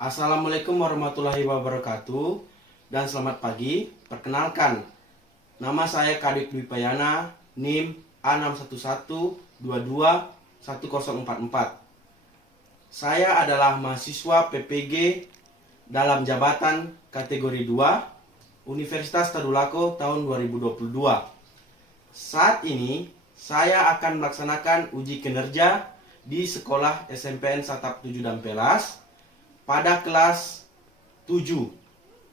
Assalamualaikum warahmatullahi wabarakatuh dan selamat pagi. Perkenalkan, nama saya Kadit Dwi Payana, NIM A611221044. Saya adalah mahasiswa PPG dalam jabatan kategori 2 Universitas Tadulako tahun 2022. Saat ini saya akan melaksanakan uji kinerja di sekolah SMPN Satap 7 Dampelas pada kelas 7,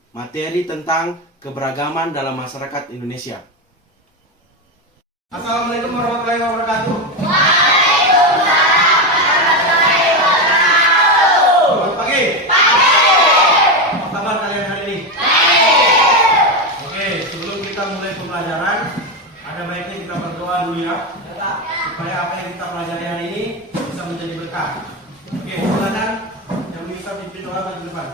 materi tentang keberagaman dalam masyarakat Indonesia. Assalamualaikum warahmatullahi wabarakatuh. Selamat pagi. Apa kabar kalian hari ini? Oke, sebelum kita mulai pembelajaran, ada baiknya kita berdoa dulu ya, supaya apa yang kita pelajari hari ini bisa menjadi berkah. Oke, silakan yang bisa pimpin doa maju depan.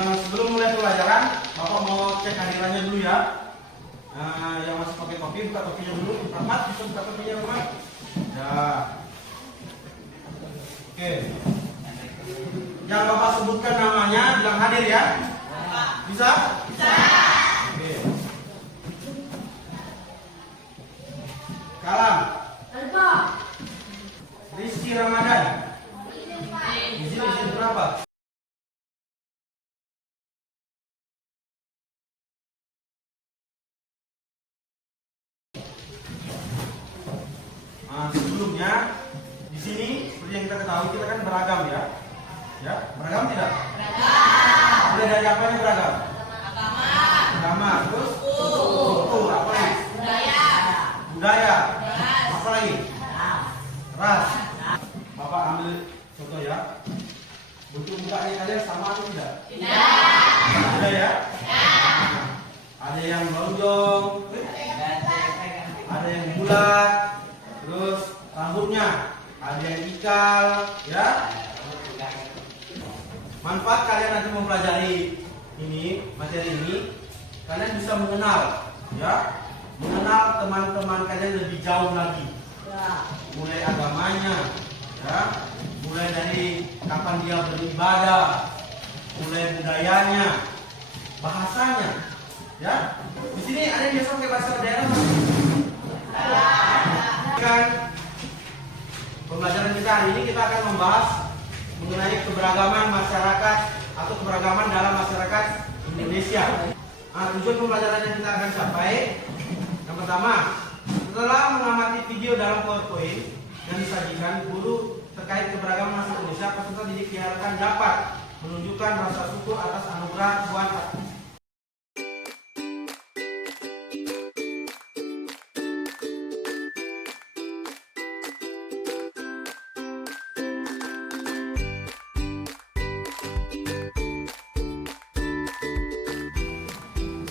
Sebelum mulai pelajaran, Bapak mau cek hadirannya dulu ya. Yang masih pakai topi, buka topinya dulu. Rahmat, bisa buka topinya Rahmat. Ya. Oke. Yang Bapak sebutkan namanya, bilang hadir ya. Bisa? Bisa. Oke. Kalam. Rizky Ramadan. Izin berapa? Sebelumnya di sini seperti yang kita ketahui, kita kan beragam ya. Ya, beragam tidak? Beragam. Mulai dari apa yang beragam? Agama, terus suku, apa lagi? Budaya. Apa lagi? Ras. Bapak ambil contoh ya. Bentuk mukanya kalian sama atau tidak? Tidak. Ada ya? Ada yang lonjong, ada yang bulat, terus rambutnya ada yang ikal, ya. Manfaat kalian nanti mempelajari ini, materi ini, kalian bisa mengenal, ya, mengenal teman-teman kalian lebih jauh lagi, mulai agamanya, ya, mulai dari kapan dia beribadah, mulai budayanya, bahasanya, ya. Di sini ada yang biasa pakai bahasa daerah. Kan pembelajaran kita hari ini kita akan membahas mengenai keberagaman masyarakat atau keberagaman dalam masyarakat Indonesia. Tujuan pembelajaran yang kita akan capai, yang pertama, setelah mengamati video dalam PowerPoint yang disajikan, guru terkait keberagaman masyarakat Indonesia, peserta didik diharapkan dapat menunjukkan rasa syukur atas anugerah Tuhan.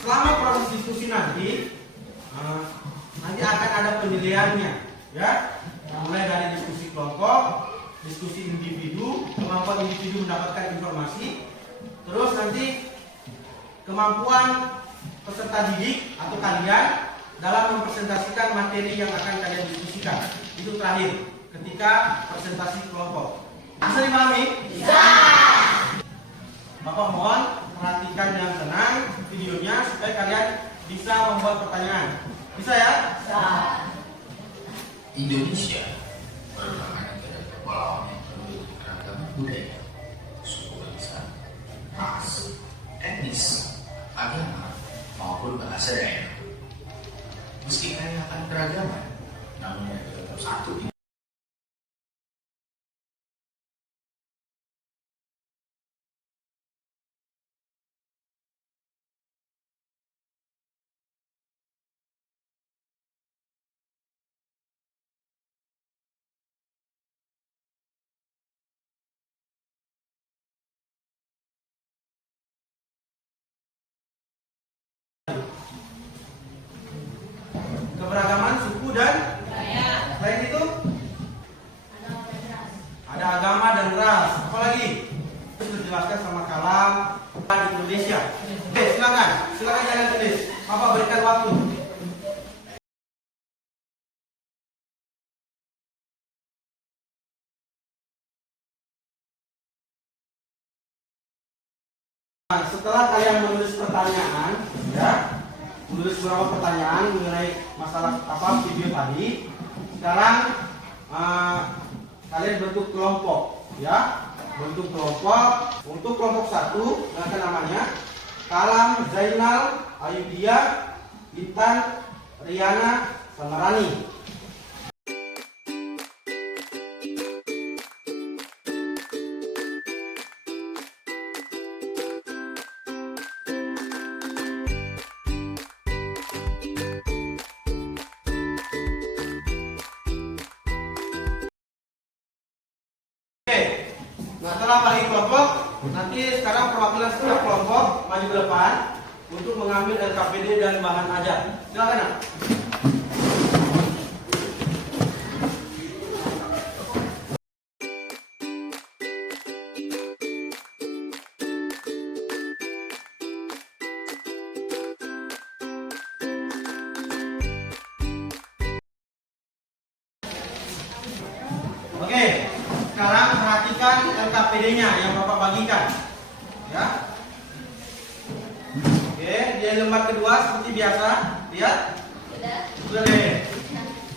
Selama proses diskusi nanti akan ada penilaiannya, ya. Mulai dari diskusi kelompok, diskusi individu, kemampuan individu mendapatkan informasi, terus nanti kemampuan peserta didik atau kalian dalam mempresentasikan materi yang akan kalian diskusikan. Itu terakhir, ketika presentasi kelompok. Bisa dipahami? Bisa. Bapak mohon perhatikan dengan tenang videonya supaya kalian bisa membuat pertanyaan. Bisa ya? Bisa. Indonesia merupakan negara kepulauan yang penuh keragaman budaya, suku bangsa, ras, etnis, agama, maupun bahasa daerah. Meski kaya akan keragaman, namun mereka tetap satu. dijelaskan sama kalam di Indonesia. Oke, silakan kalian tulis. Papa berikan waktu. Nah, setelah kalian menulis pertanyaan, ya, menulis beberapa pertanyaan mengenai masalah apa video tadi, sekarang kalian bentuk kelompok, ya, bentuk kelompok. Untuk kelompok 1, gunakan namanya Kalam, Zainal, Ayudia, Intan, Riana, sama Rani. Nah, setelah bagi kelompok, nanti sekarang perwakilan setiap kelompok maju ke depan untuk mengambil LKPD dan bahan ajar. Silakan, Nak. Oke, sekarang perhatikan LKPD-nya yang Bapak bagikan, ya. Oke, di lembar kedua seperti biasa, lihat. Sudah deh.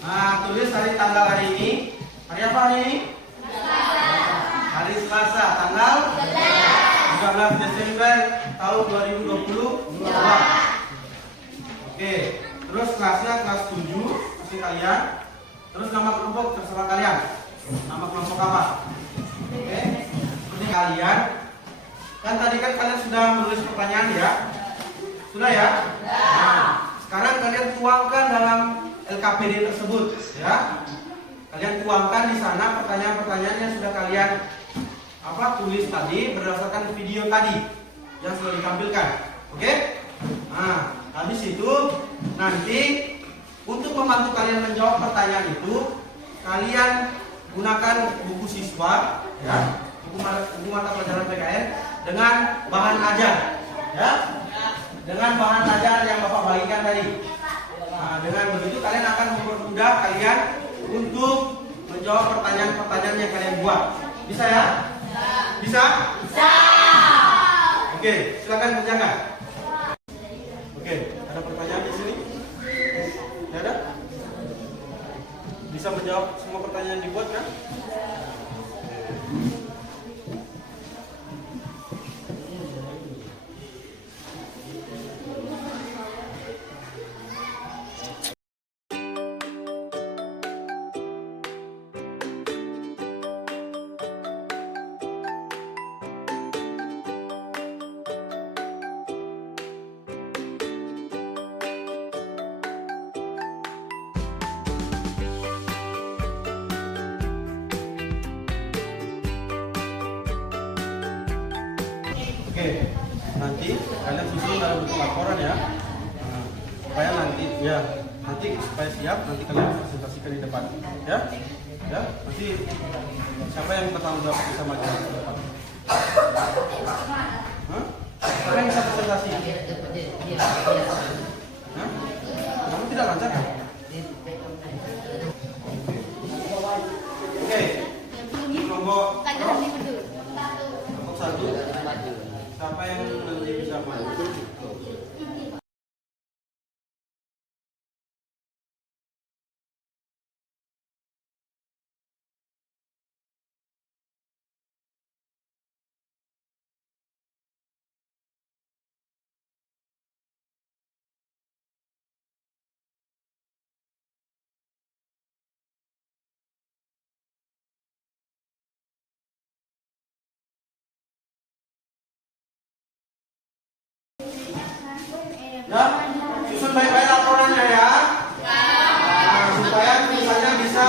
Nah, tulis hari tanggal hari ini. Hari apa hari ini? Hari Selasa, tanggal 13 Desember tahun 2022. Oke, terus kelasnya kelas 7 masih kalian. Terus nama kelompok terserah kalian. Nama kelompok apa? Oke, ini kalian. Kan tadi kan kalian sudah menulis pertanyaan, ya? Sudah, ya? Nah, sekarang kalian tuangkan dalam LKPD tersebut, ya. Kalian tuangkan di sana pertanyaan-pertanyaan yang sudah kalian tulis tadi berdasarkan video tadi yang sudah ditampilkan. Oke? Nah, habis itu nanti untuk membantu kalian menjawab pertanyaan itu, kalian gunakan buku siswa, ya, buku mata pelajaran PKN dengan bahan ajar, ya, dengan bahan ajar yang Bapak bagikan tadi. Nah, dengan begitu kalian akan mempermudah kalian untuk menjawab pertanyaan-pertanyaan yang kalian buat. Bisa, ya? Bisa? Bisa. Oke, silakan kerjakan. Oke, ada pertanyaan di sini? Ya, ada? Bisa menjawab semua pertanyaan yang dibuat, kan? Oke, nanti kalian susun dalam bentuk laporan, ya. Nah, supaya nanti supaya siap nanti kalian presentasikan di depan, ya. Ya, nanti siapa yang bertanggung jawab bisa maju ke depan? Hah? Siapa yang bisa presentasi? Hah? Kamu tidak lancar, kan? Oke. Kelompok 1. Siapa yang nanti bisa maju? Ya, susun baik-baik laporannya, ya. Nah, supaya tulisannya bisa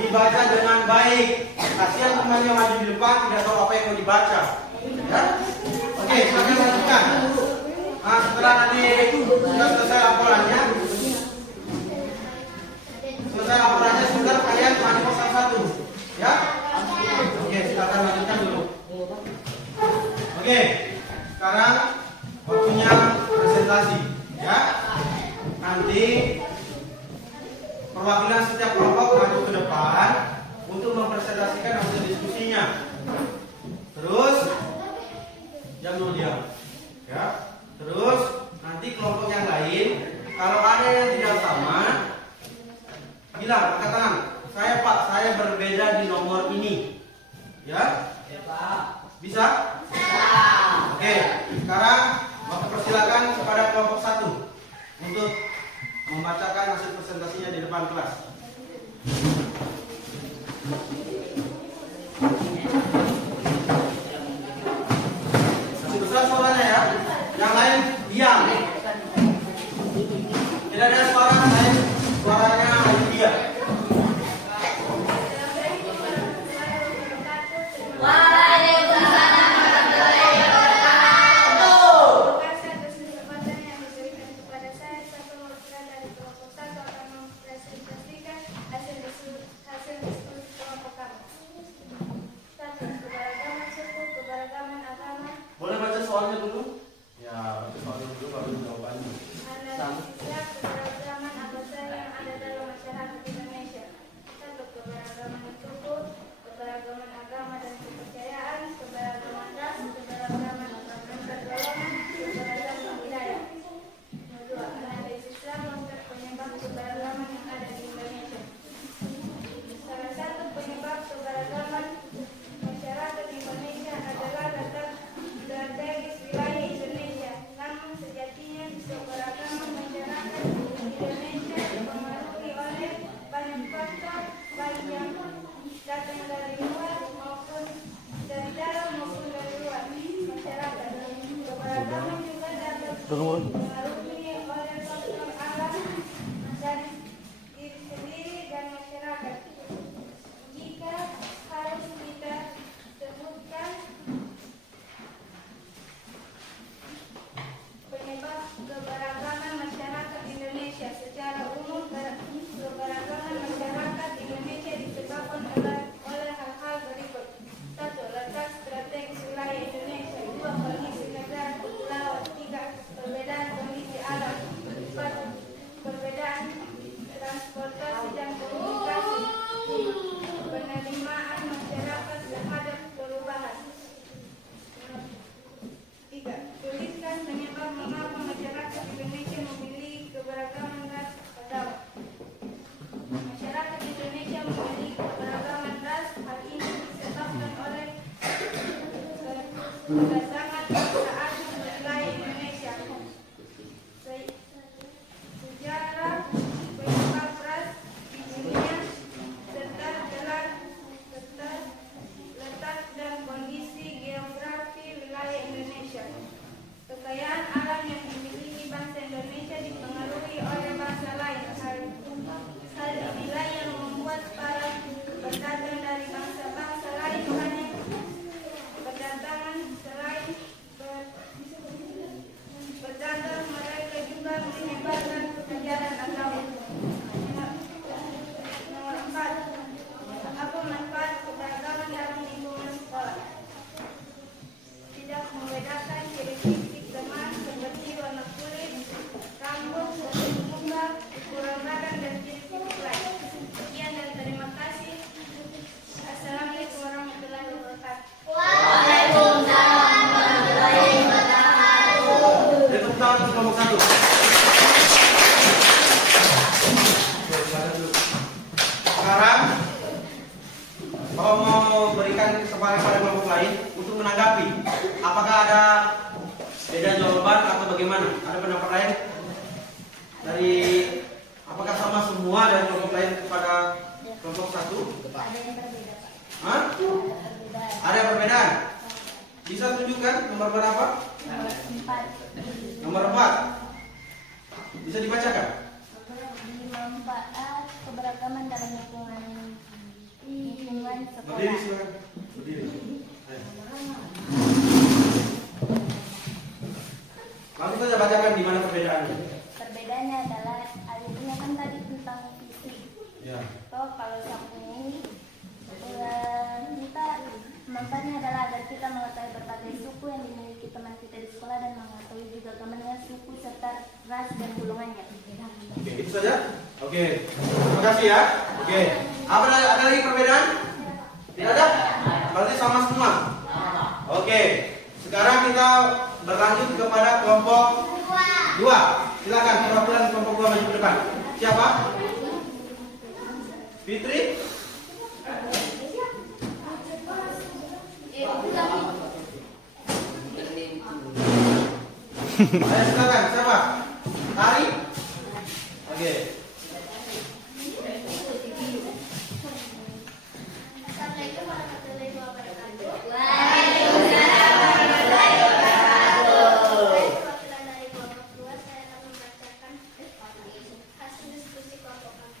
dibaca dengan baik. Kasihan teman yang maju di depan tidak tahu apa yang mau dibaca. Ya. Oke, silakan lanjutkan. Nah, setelah nanti sudah selesai laporannya, sudah kalian maju pasal 1. Ya. Oke, silakan lanjutkan dulu. Oke, sekarang waktunya presentasi, ya. Nanti perwakilan setiap kelompok maju ke depan untuk mempresentasikan hasil diskusinya. Terus jam dulu diam, ya. Terus nanti kelompok yang lain kalau ada yang tidak sama bilang angkat tangan. Saya Pak, saya berbeda di nomor ini, ya. Bisa? Oke, sekarang Bapak persilakan kepada kelompok 1 untuk membacakan hasil presentasinya di depan kelas. Masih besar suaranya ya. Yang lain diam. Tidak ada suara lain, suaranya hanya dia. Boleh baca soalnya dulu? Ya, baca soalnya dulu baru jawabannya. Keberagaman bangsa yang ada dalam masyarakat Indonesia. 1. Keberagaman suku, keberagaman agama dan kepercayaan, keberagaman ras, keberagaman antar golongan, keberagaman wilayah. 2. Analisis Islam untuk penyebab keberagaman yang ada di Indonesia. Salah satu penyebab keberagaman masyarakat Indonesia adalah letak strategis wilayah Indonesia. Namun sejatinya keberagaman masyarakat Indonesia dipengaruhi oleh banyak faktor, baik yang datang dari luar maupun dari dalam maupun dari luar masyarakat. Keberagaman juga dapat dipengaruhi oleh faktor alam dari diri sendiri dan masyarakat. Jika harus kita sebutkan penyebab keberagaman masyarakat Indonesia secara umum, keberagaman masyarakat Indonesia disebabkan oleh hal-hal berikut. 1. Letak strategis wilayah Indonesia. 2. Kondisi negara kepulauan. 3. Perbedaan kondisi alam. 4. Perbedaan transportasi dan komunikasi. 5. Penerimaan masyarakat terhadap perubahan. 3. Tuliskan penyebab mengapa masyarakat Indonesia memiliki keberagaman ras agama. Masyarakat Indonesia memiliki keberagaman ras. Hal ini disebabkan oleh kedatangan bangsa asing ke wilayah Indonesia. Sejarah penyebab ras di dunia serta letak dan kondisi geografi wilayah Indonesia. Kekayaan alam yang dimiliki bangsa Indonesia dipengaruhi oleh bangsa lain. Hal inilah yang membuat para pedagang dari bangsa-bangsa lain hanya berdatangan. Selain berdagang, mereka juga menyebarkan ajaran agama. Nomor 4. Apa manfaat keberagaman dalam lingkungan sekolah? Tidak membedakan ciri fisik teman seperti warna kulit, rambut, bentuk muka, ukuran badan, dan ciri fisik lain. Sekian dan terima kasih. Assalamualaikum warahmatullahi wabarakatuh. Tepuk tangan untuk kelompok 1. Sekarang Bapak mau berikan kesempatan pada kelompok lain untuk menanggapi. Apakah ada beda jawaban atau bagaimana? Ada pendapat lain? Dari apakah sama semua dari kelompok lain kepada kelompok 1? Ada yang berbeda, Pak. Hah? Perbedaan. Ada perbedaan? Bisa tunjukkan nomor berapa? Nomor 4. Nomor 4. Bisa dibacakan? Manfaat keberagaman dalam lingkungan Berdiri sekolah. silakan. Berdiri. Ayo. Langsung saja bacakan di mana perbedaannya. Perbedaannya adalah alurnya kan tadi tentang fisik. Ya. Toh kalau sapu ini kita manfaatnya adalah agar kita mengetahui berbagai suku suku yang dimiliki teman kita di sekolah dan mengetahui juga gambaran suku serta ras dan golongannya. Oke, itu saja. Oke, terima kasih ya. Oke, ada lagi perbedaan? Tidak ada? Berarti sama semua. Oke, sekarang kita berlanjut kepada kelompok 2. Silakan perwakilan kelompok 2 maju ke depan. Siapa? Fitri? Ayo silakan, siapa? Tari? Oke. Assalamualaikum warahmatullahi wabarakatuh. Perwakilan dari kelompok 2, saya akan membacakan hasil diskusi kelompok kami.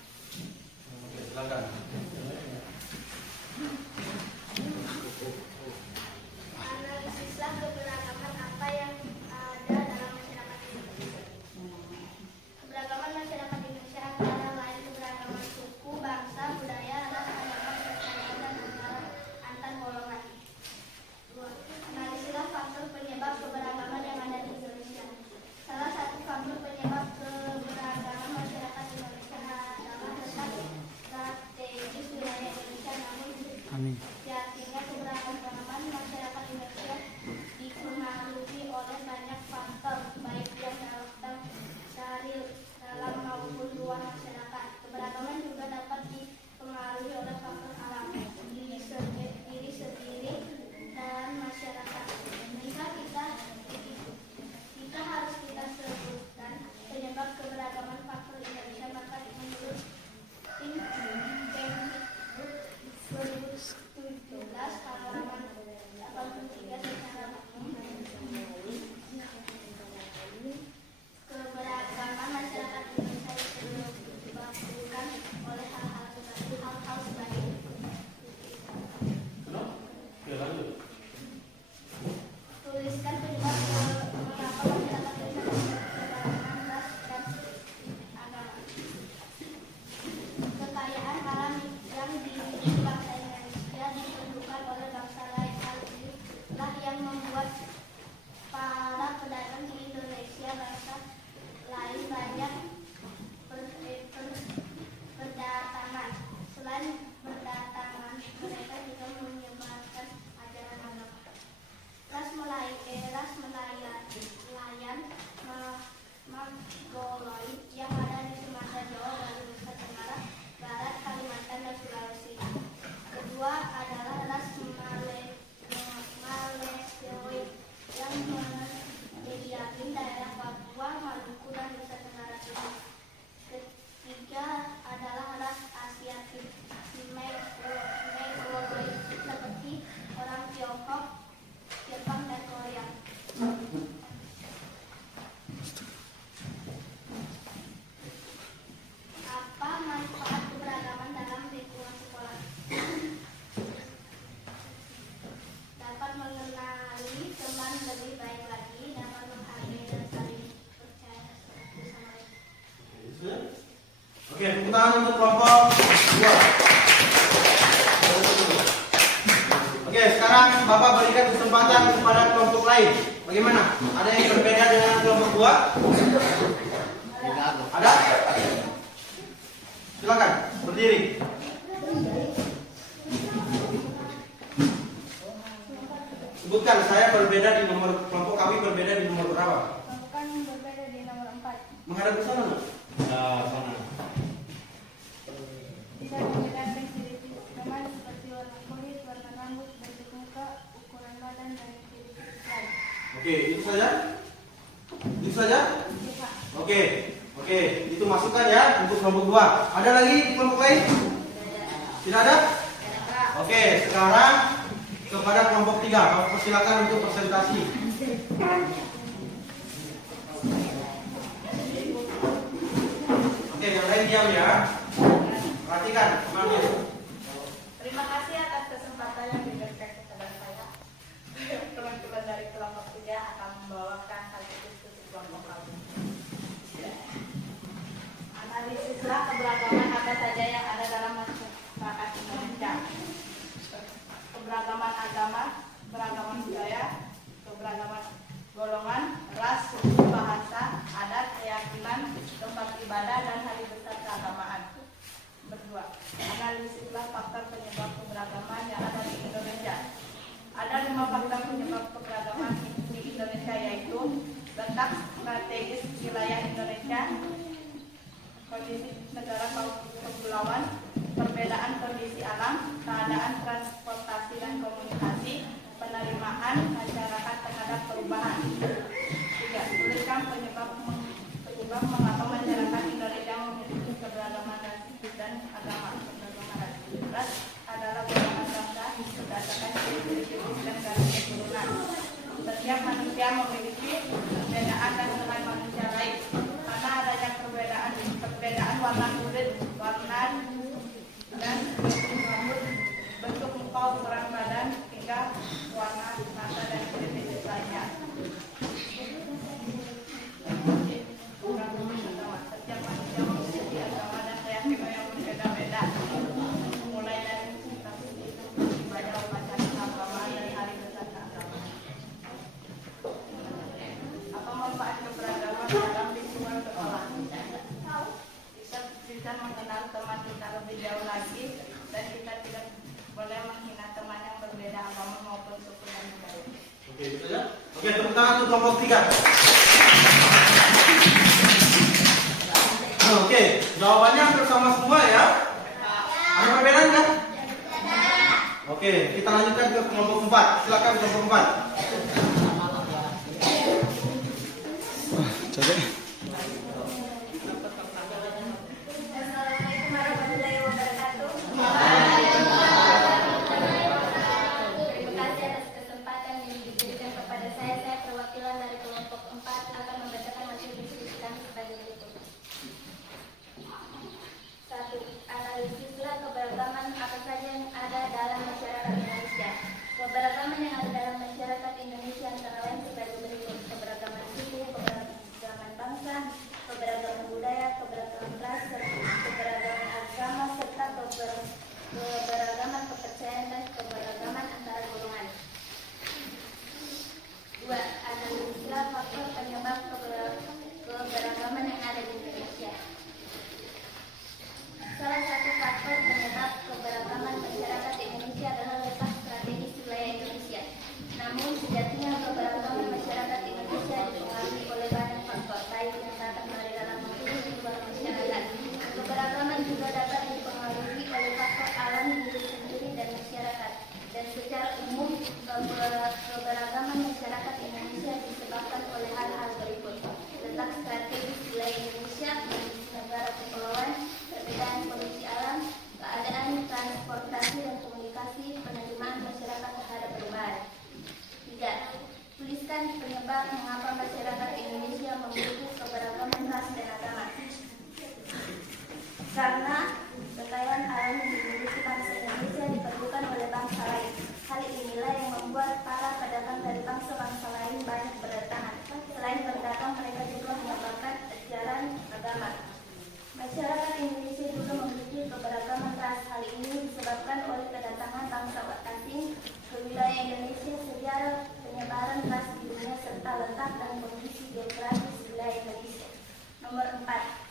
Oke, silakan. Analisislah keberagaman apa yang ada dalam masyarakat Indonesia. Keberagaman masyarakat Indonesia antara lain keberagaman suku, bangsa, budaya, ras, agama, kepercayaan, dan antar golongan. 2. Analisislah faktor penyebab keberagaman yang ada di Indonesia. Salah satu faktor penyebab keberagaman masyarakat Indonesia adalah letak strategis wilayah Indonesia, namun sejatinya keberagaman masyarakat Indonesia dipengaruhi oleh banyak faktor, baik yang dari dalam maupun luar masyarakat. Keberagaman juga dapat dipengaruhi oleh faktor alam, diri sendiri, dan masyarakat. Jika harus kita sebutkan penyebab keberagaman faktor Indonesia, maka menurut tim Kemdikbud 2017 halaman 83 secara umum, keberagaman masyarakat Indonesia disebabkan oleh hal-hal sebagai Oke, lanjut. tuliskan penyebab mengapa masyarakat Indonesia keberagaman ras dan agama. Kekayaan alam yang dimiliki bangsa Indonesia ditentukan oleh bangsa lain. Hal inilah yang membuat para pedagang di Indonesia bangsa lain banyak berdatangan. Selain berdatangan, mereka juga menyebarkan ajaran agama. Ras Melayan Mongoloid yang ada di Sumatera, Jawa, Bali, Nusa Tenggara Barat, Kalimantan, dan Sulawesi. Kedua adalah ras Malesioid yang menyediakan daerah Papua, Maluku, dan Nusa Tenggara Timur. Ketiga adalah ras Asiatik Mongoloid seperti orang Tiongkok, Jepang, dan Korea. Apa manfaat keberagaman dalam lingkungan sekolah? Dapat mengenali teman lebih baik lagi, dapat menghargai dan saling percaya satu sama lain. Oke, tepuk tangan untuk kelompok 2. Oke, sekarang Bapak berikan kesempatan kepada kelompok lain. Bagaimana? Ada yang berbeda dengan kelompok 2? Ada? Silakan, berdiri. Sebutkan, saya berbeda di nomor, kelompok kami berbeda di nomor berapa? Bukan berbeda di nomor 4. Menghadap ke sana nggak? Sana. Bisa membedakan ciri teman seperti warna kulit, warna rambut, bentuk muka, ukuran badan, dan ciri lain. Oke, itu saja? Itu saja? Oke, oke, itu masukkan ya untuk kelompok 2. Ada lagi di kelompok lain? Tidak ada? Oke, sekarang kepada kelompok 3. Kau persilakan untuk presentasi. Oke, yang lain diam ya. Perhatikan, kemana? Terima kasih atas kesempatan yang diberikan kepada saya. Teman-teman dari kelompok 3 akan membawakan hasil diskusi kelompok kami. Analisislah keberagaman apa saja yang ada dalam masyarakat Indonesia. Keberagaman agama, keberagaman budaya, Setiap manusia memiliki perbedaan dan dengan manusia lain. Karena adanya perbedaan warna kulit, warna dan bentuk rambut, bentuk muka, ukuran badan, hingga warna mata dan kulit lainnya. Setiap manusia memiliki agama dan keyakinan yang berbeda-beda, mulai dari ibadah upacara keagamaan dan hari besar keagamaan. Apa manfaat keberagaman dalam lingkungan sekolah? Bisa mengenal teman kita lebih jauh lagi, dan kita tidak boleh menghina teman yang berbeda agama maupun suku dan budaya. Oke, gitu ya. Oke, tepuk tangan untuk kelompok 3. Oke, jawabannya hampir sama semua ya. Ada perbedaan kan? Oke, kita lanjutkan ke kelompok 4. Silakan kelompok 4. Assalamualaikum warahmatullahi wabarakatuh. Terima kasih atas kesempatan yang diberikan kepada saya. Saya perwakilan dari kelompok 4 akan membacakan hasil diskusi kami sebagai berikut. 1. Analisislah keberagaman apa saja yang ada dalam masyarakat Indonesia. Keberagaman yang ada dalam masyarakat Indonesia antara lain sebagai berikut: keberagaman suku, keberagaman bangsa, keberagaman budaya, keberagaman ras, keberagaman agama, serta keberagaman kepercayaan dan keberagaman antara golongan. 2. Analisislah faktor penyebab keberagaman yang ada di Indonesia. Salah satu faktor penyebab keberagaman masyarakat Indonesia adalah letak strategis wilayah Indonesia. Namun sejatinya keberagaman masyarakat Indonesia dipengaruhi oleh banyak faktor, baik yang datang dari dalam maupun di luar masyarakat. Keberagaman juga dapat dipengaruhi oleh faktor alam diri sendiri dan masyarakat. Dan secara umum keberagaman masyarakat Indonesia disebabkan oleh hal-hal berikut: letak strategis wilayah Indonesia, kondisi negara kepulauan, perbedaan kondisi alam, keadaan transportasi dan komunikasi, penerimaan masyarakat terhadap perubahan. 3. Tuliskan penyebab mengapa masyarakat Indonesia memiliki keberagaman ras dan agama. Karena kekayaan alam yang dimiliki bangsa Indonesia diperlukan oleh bangsa lain. Hal inilah yang membuat para pedagang dari bangsa-bangsa lain banyak berdatangan. Selain berdagang, mereka juga menyebarkan ajaran agama. Masyarakat Indonesia juga memiliki keberagaman ras. Hal ini disebabkan oleh kedatangan bangsa asing ke wilayah Indonesia, sejarah penyebaran ras di dunia, serta letak dan kondisi geografis wilayah Indonesia. Nomor 4.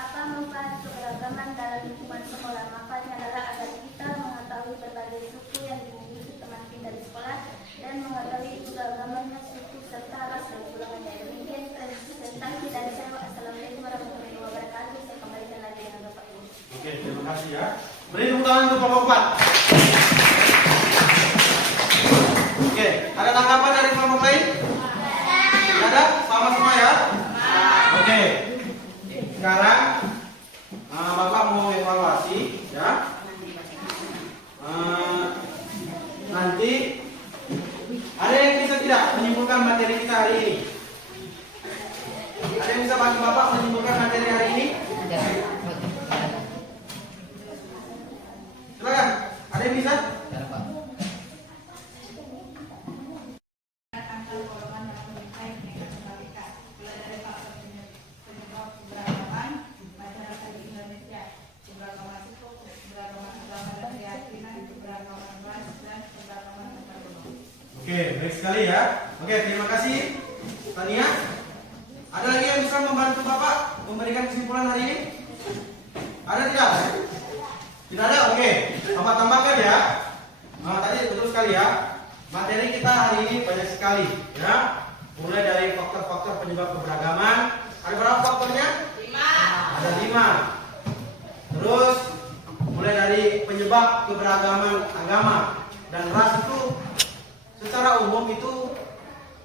Apa manfaat keberagaman dalam lingkungan sekolah? Manfaatnya adalah agar kita mengetahui berbagai suku yang dimiliki teman kita di sekolah dan mengetahui juga agamanya, suku, serta ras dan golongannya. Demikian presentasi dari saya. Assalamualaikum warahmatullahi wabarakatuh. Saya kembalikan lagi dengan Bapak Ibu. Oke, terima kasih ya. Beri tepuk tangan untuk kelompok 4. Oke, ada tanggapan dari kelompok lain? Tidak ada? Sama semua ya? Oke. Sekarang Bapak mau evaluasi ya. Nanti ada yang bisa tidak menyimpulkan materi kita hari ini? Ada yang bisa bantu Bapak menyimpulkan materi hari ini? Silakan. Ada yang bisa? Oke, baik sekali ya. Oke, terima kasih Tania. Ada lagi yang bisa membantu Bapak memberikan kesimpulan hari ini? Ada tidak? Tidak ada? Oke, Bapak tambahkan ya. Tadi betul sekali ya. Materi kita hari ini banyak sekali ya. Mulai dari faktor-faktor penyebab keberagaman. Ada berapa faktornya? 5. Ada 5. Terus mulai dari penyebab keberagaman agama dan ras itu secara umum itu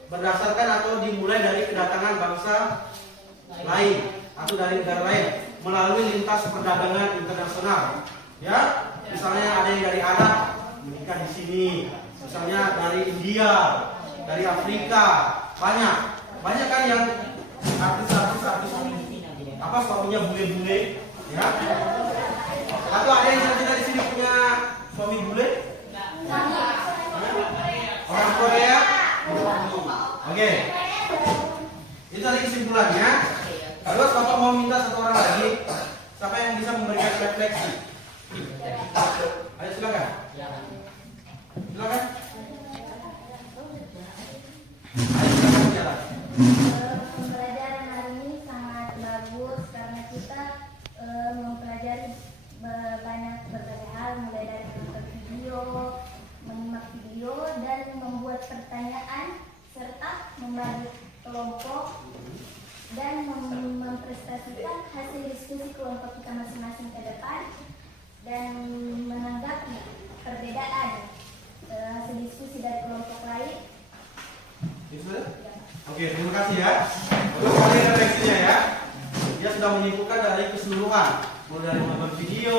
berdasarkan atau dimulai dari kedatangan bangsa lain atau dari negara lain melalui lintas perdagangan internasional. Ya, misalnya ada yang dari Arab menikah di sini, misalnya dari India dari Afrika. Banyak kan yang artis apa suaminya bule-bule, ya? Atau ada yang kita di sini punya suami bule? Orang Korea? Oke. Itu tadi kesimpulannya. Terus Bapak mau minta satu orang lagi. Siapa yang bisa memberikan refleksi? Ayo silakan. Silakan. Ayo silakan jalan. Pembelajaran hari ini sangat bagus karena kita mempelajari banyak berbagai hal, mulai dari menonton video, menyimak video, dan membuat pertanyaan serta membagi kelompok dan mempresentasikan hasil diskusi kelompok kita masing-masing ke depan dan menanggapi perbedaan hasil diskusi dari kelompok lain. Itu sudah? Oke, terima kasih ya. Terus kali refleksinya ya. Dia sudah menyimpulkan dari keseluruhan, mulai dari menonton video,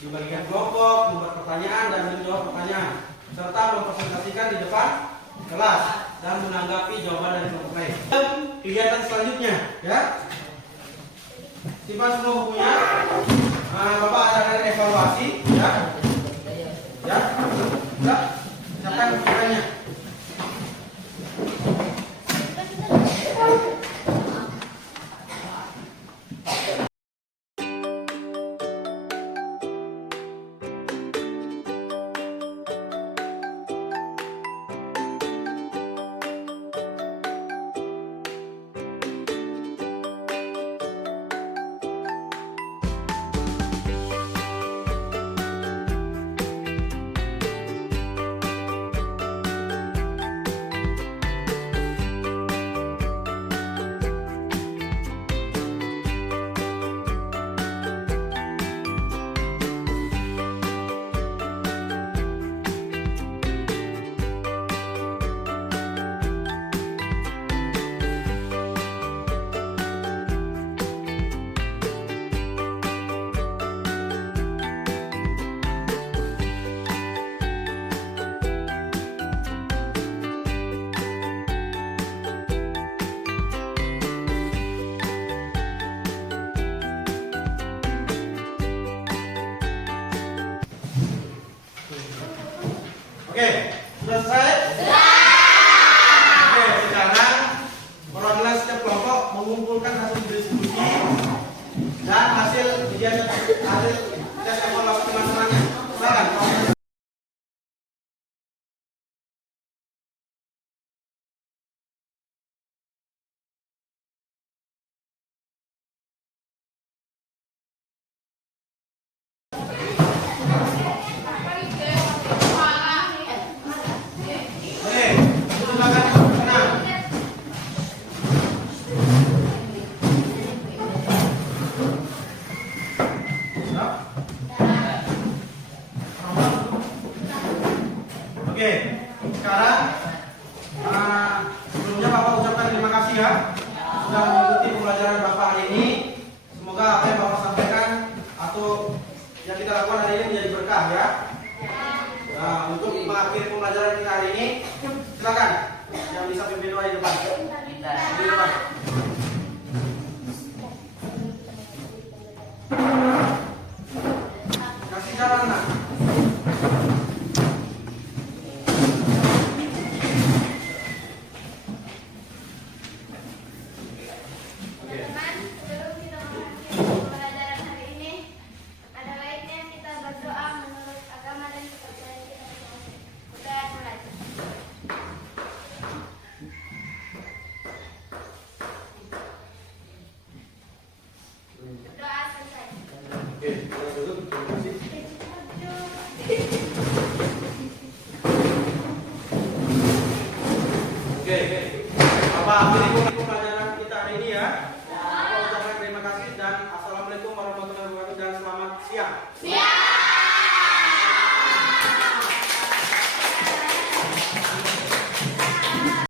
dibagikan kelompok, membuat pertanyaan dan menjawab pertanyaan, serta mempresentasikan di depan kelas dan menanggapi jawaban dari kelompok lain. Kegiatan selanjutnya, ya. Simpan semua bukunya. Bapak adakan evaluasi, ya. Ya, sudah. Siapkan bukunya. Oke, sudah selesai? Oke, sekarang perwakilan setiap kelompok mengumpulkan hasil diskusi dan hasil ujian hasil tes evaluasi teman-temannya. Silakan. Oke, sekarang sebelumnya Bapak ucapkan terima kasih ya sudah mengikuti pembelajaran Bapak hari ini. Semoga apa yang Bapak sampaikan atau yang kita lakukan hari ini menjadi berkah ya. Nah, untuk mengakhiri pembelajaran kita hari ini, silakan yang bisa pimpin doa di depan. Di depan. Kasih jalan nak. Teman-teman, sebelum kita mengakhiri pembelajaran hari ini, ada baiknya kita berdoa menurut agama dan kepercayaan kita masing-masing. Kita mulai. Berdoa selesai. Oke, kalau dulu terima kasih. Oke. Bapak akhiri pembelajaran kita hari ini ya. Bapak ucapkan terima kasih dan assalamualaikum warahmatullahi wabarakatuh dan selamat siang.